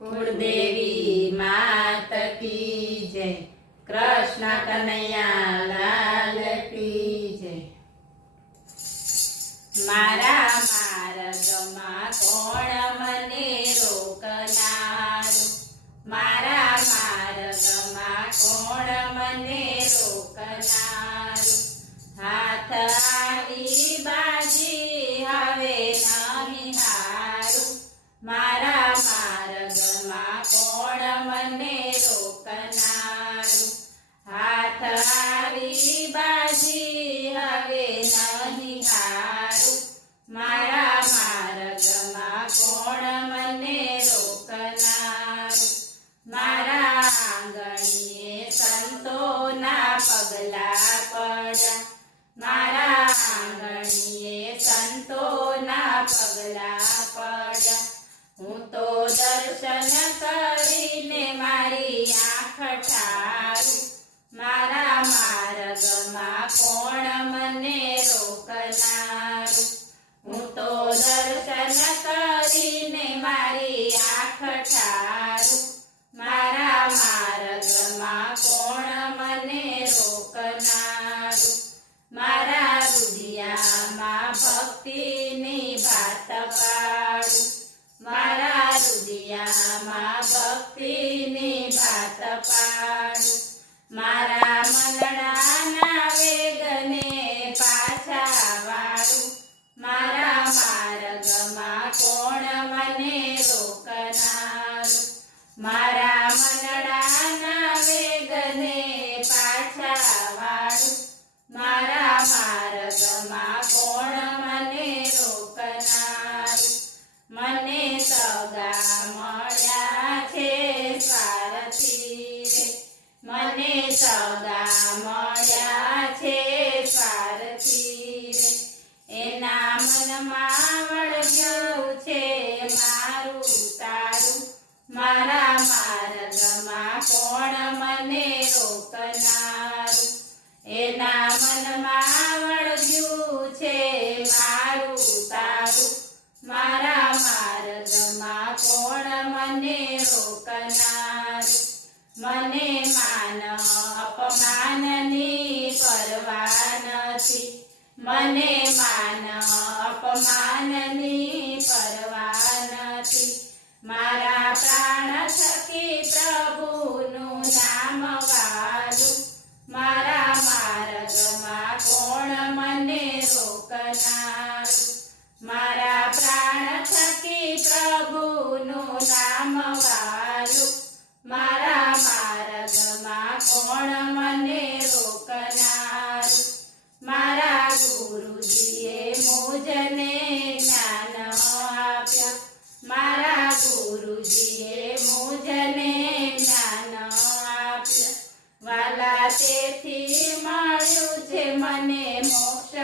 कुलदेवी मात की जय। कृष्ण कन्हैया लाल की जय। मारा मार्गમાં કોણ મને રોકનારું, મારા માર્ગમાં કોણ મને રોકનારું, હાથ આવી બાજી હવે નહીં હારું, મારા માર્ગમાં કોણ મને રોકનારું, હાથ આવી બાજી હવે નહીં હારું, મારા માર્ગમાં કોણ મને રોકનારું, મારા આંગણીએ સંતોના પગલા પડ્યા, મારા આંગણીએ સંતોના પગલા પડ્યા, હું તો દર્શન કરીને મારી આંખ ઠારું, મારા માર્ગમાં કોણ મને રોકનારું, હું તો દર્શન કરીને મારી આંખ ઠારું, મારા માર્ગમાં કોણ મને રોકનારું, મારા રુદિયામાં ભક્તિની ભાત પાડું, મારા રુદિયામાં ભક્તિની ભાત પાડું, મારા મનડાના વેગને પાછા વાળું, મારા માર્ગમાં કોણ મને રોકનારું, મારા મનડાના વેગને પાછા વાળું, મારા માર્ગમાં કોણ મને રોકનારું, મને સગા મળ્યા છે સ્વાર્થી રે, મને સગા મળ્યા છે સ્વાર્થી રે, એના મનમાં વળગ્યું છે મારું તારું, મારા માર્ગમાં કોણ મને રોકનારું, એના મનમાં વળગ્યું છે મારું તારું, મારા માર્ગમાં કોણ મને રોકનારું, મને માન અપમાનની પરવા નથી, મને માન અપમાનની પરવા નથી, મારા પ્રાણ થકી પ્રભુનું નામ વાલું, મારા માર્ગમાં કોણ મને રોકનારું, મારા પ્રાણ થકી પ્રભુનું નામ વાલું, મારા માર્ગમાં કોણ મને રોકનારું, મારા ગુરુજીએ મુજને જ્ઞાન આપ્યા, મારા ગુરુજીએ મુજને જ્ઞાન આપ્યા, વાલા તેથી મળ્યું છે મને મોક્ષ